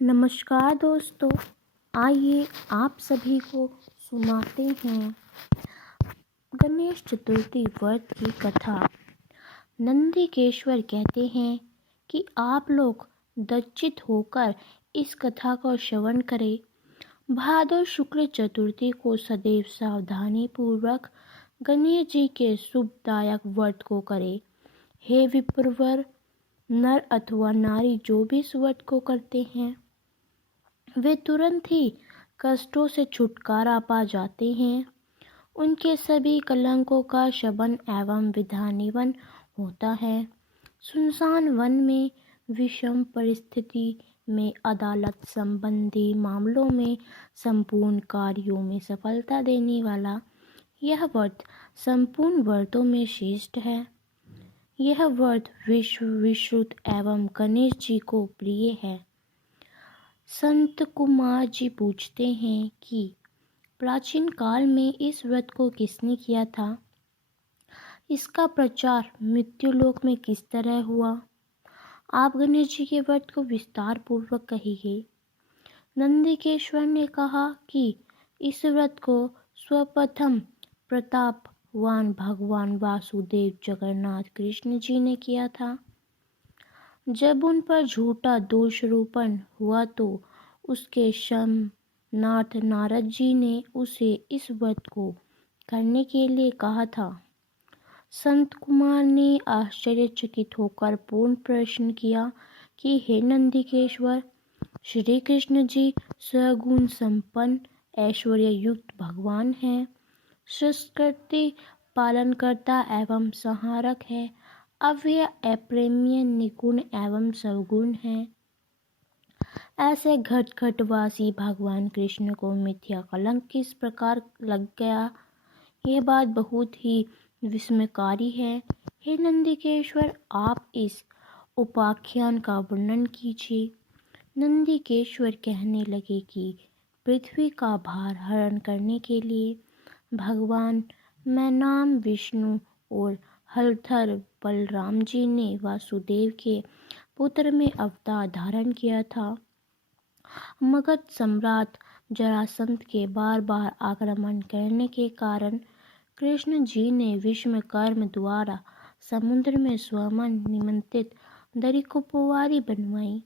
नमस्कार दोस्तों, आइए आप सभी को सुनाते हैं गणेश चतुर्थी व्रत की कथा। नंदिकेश्वर कहते हैं कि आप लोग दक्षित होकर इस कथा को श्रवण करें। भादो शुक्ल चतुर्थी को सदैव सावधानी पूर्वक गणेश जी के शुभदायक व्रत को करें। हे विप्रवर, नर अथवा नारी जो भी इस व्रत को करते हैं वे तुरंत ही कष्टों से छुटकारा पा जाते हैं। उनके सभी कलंकों का शमन एवं विधानिवन होता है। सुनसान वन में विषम परिस्थिति में अदालत संबंधी मामलों में संपूर्ण कार्यों में सफलता देने वाला यह व्रत संपूर्ण व्रतों में श्रेष्ठ है। यह व्रत विश्व विश्रुत एवं गणेश जी को प्रिय है। संत कुमार जी पूछते हैं कि प्राचीन काल में इस व्रत को किसने किया था? इसका प्रचार मृत्युलोक में किस तरह हुआ? आप गणेश जी के व्रत को विस्तार पूर्वक कहिए। नंदिकेश्वर ने कहा कि इस व्रत को सर्वप्रथम प्रतापवान भगवान वासुदेव जगन्नाथ कृष्ण जी ने किया था। जब उन पर झूठा दोषारोपण हुआ तो उसके शमनार्थ नारद जी ने उसे इस व्रत को करने के लिए कहा था। संत कुमार ने आश्चर्यचकित होकर पूर्ण प्रश्न किया कि हे नंदिकेश्वर, श्री कृष्ण जी सगुण संपन्न ऐश्वर्य युक्त भगवान हैं, संस्कृति पालनकर्ता एवं संहारक है, अव्यय अप्रेम्य निगुण एवं सगुण है। ऐसे घटघटवासी भगवान कृष्ण को मिथ्या कलंक किस प्रकार लग गया, यह बात बहुत ही विस्मयकारी है। हे नंदिकेश्वर, आप इस उपाख्यान का वर्णन कीजिए। नंदिकेश्वर कहने लगे कि पृथ्वी का भार हरण करने के लिए भगवान मैं नाम विष्णु और हलधर बलराम जी ने वासुदेव के पुत्र में अवतार धारण किया था। मगध सम्राट जरासंध के बार बार आक्रमण करने के कारण कृष्ण जी ने विश्वकर्मा द्वारा समुद्र में स्वयं निमंत्रित दरिकोपवारी बनवाई।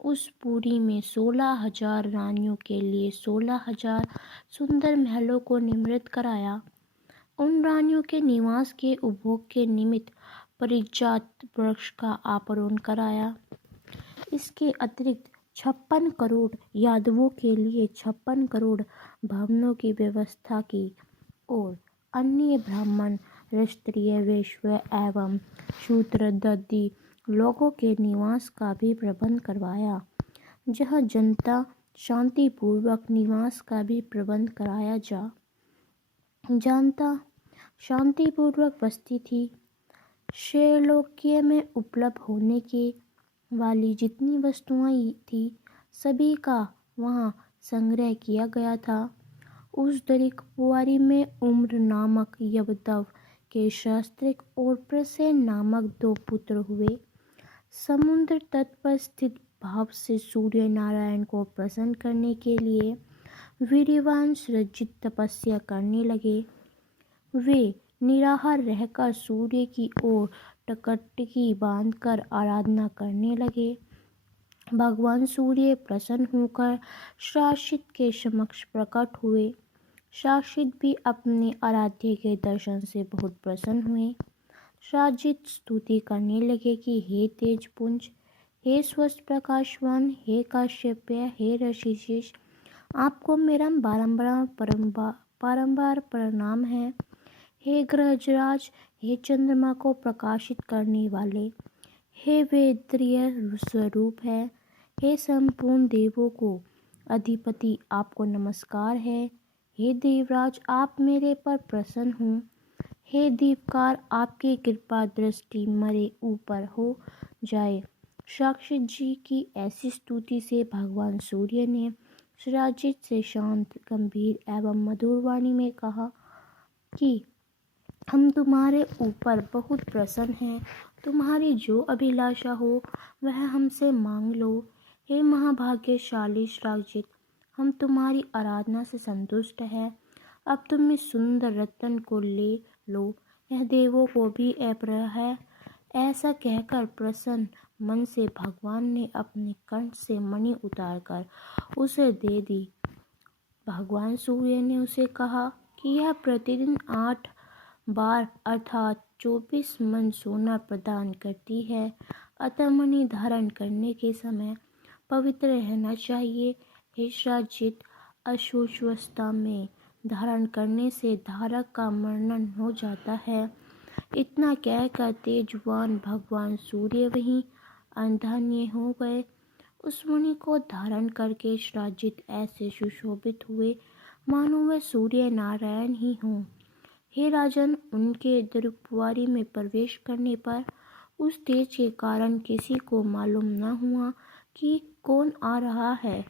उस पुरी में 16,000 रानियों के लिए 16,000 सुंदर महलों को निर्मित कराया। उन रानियों के निवास के उपभोग के निमित्त परिजात वृक्ष का आरोपण कराया। इसके अतिरिक्त 56 करोड़ यादवों के लिए 56 करोड़ भवनों की व्यवस्था की और अन्य ब्राह्मण, क्षत्रिय, वैश्य एवं शूद्र दद्दी लोगों के निवास का भी प्रबंध करवाया। जहाँ जनता शांतिपूर्वक निवास का भी प्रबंध कराया जनता शांतिपूर्वक बसती थी। त्रैलोक्य में उपलब्ध होने के वाली जितनी वस्तुएं थी सभी का वहाँ संग्रह किया गया था। उस दरिकोपवारी में उम्र नामक यवदव के शास्त्रिक और प्रसेन नामक 2 पुत्र हुए। समुद्र तट पर स्थित भाव से सूर्य नारायण को प्रसन्न करने के लिए वीर्यवान सृजित तपस्या करने लगे। वे निराहार रहकर सूर्य की ओर टकटकी बांधकर आराधना करने लगे। भगवान सूर्य प्रसन्न होकर शासित के समक्ष प्रकट हुए। शासित भी अपने आराध्य के दर्शन से बहुत प्रसन्न हुए। शासित स्तुति करने लगे कि हे तेजपुंज, हे स्वस्थ प्रकाशवान, हे काश्यप्य, हे ऋषिकेश, आपको मेरा बारंबार प्रणाम है। हे ग्रहराज, हे चंद्रमा को प्रकाशित करने वाले, हे वेदीय स्वरूप है, हे संपूर्ण देवों को अधिपति, आपको नमस्कार है। हे देवराज, आप मेरे पर प्रसन्न हो। हे दीपकार, आपकी कृपा दृष्टि मेरे ऊपर हो जाए। साक्षी जी की ऐसी स्तुति से भगवान सूर्य ने सराजित से शांत, गंभीर एवं मधुर वाणी में कहा कि हम तुम्हारे ऊपर बहुत प्रसन्न हैं। तुम्हारी जो अभिलाषा हो वह हमसे मांग लो। हे महाभाग्यशाली श्राजित, हम तुम्हारी आराधना से संतुष्ट हैं। अब तुम इस सुंदर रत्न को ले लो, यह देवों को भी अप्रिय है। ऐसा कहकर प्रसन्न मन से भगवान ने अपने कंठ से मणि उतारकर उसे दे दी। भगवान सूर्य ने उसे कहा कि यह प्रतिदिन 8 बार अर्थात 24 मन सोना प्रदान करती है, अतः मणि धारण करने के समय पवित्र रहना चाहिए। हे श्राजित, अशुष्वस्था में धारण करने से धारक का मरण हो जाता है। इतना कहकर तेजवान भगवान सूर्य वहीं अंधन्य हो गए। उस मणि को धारण करके श्राजित ऐसे सुशोभित हुए मानो वह सूर्य नारायण ही हों। हे राजन, उनके द्वारकुमारी में प्रवेश करने पर उस तेज के कारण किसी को मालूम न हुआ कि कौन आ रहा है।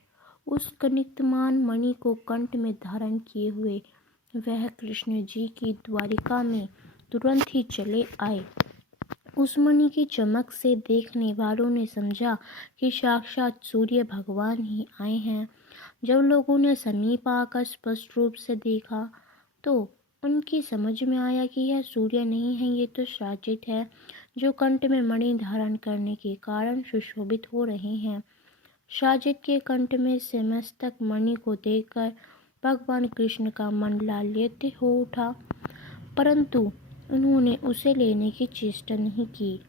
उस कनिकमान मणि को कंठ में धारण किए हुए वह कृष्ण जी की द्वारिका में तुरंत ही चले आए। उस मणि की चमक से देखने वालों ने समझा कि साक्षात सूर्य भगवान ही आए हैं। जब लोगों ने समीप आकर स्पष्ट रूप से देखा तो उनकी समझ में आया कि यह सूर्य नहीं है, ये तो श्राजित है, जो कंठ में मणि धारण करने के कारण सुशोभित हो रहे हैं। श्राजित के कंठ में से मस्तक मणि को देखकर भगवान कृष्ण का मन लालित्य हो उठा, परंतु उन्होंने उसे लेने की चेष्टा नहीं की।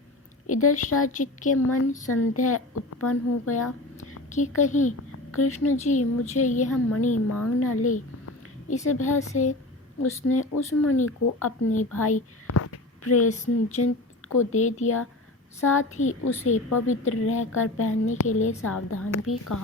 इधर श्राजित के मन संदेह उत्पन्न हो गया कि कहीं कृष्ण जी मुझे यह मणि मांग न ले। इस भय से उसने उस मणि को अपने भाई प्रसेनजित को दे दिया, साथ ही उसे पवित्र रहकर पहनने के लिए सावधान भी कहा।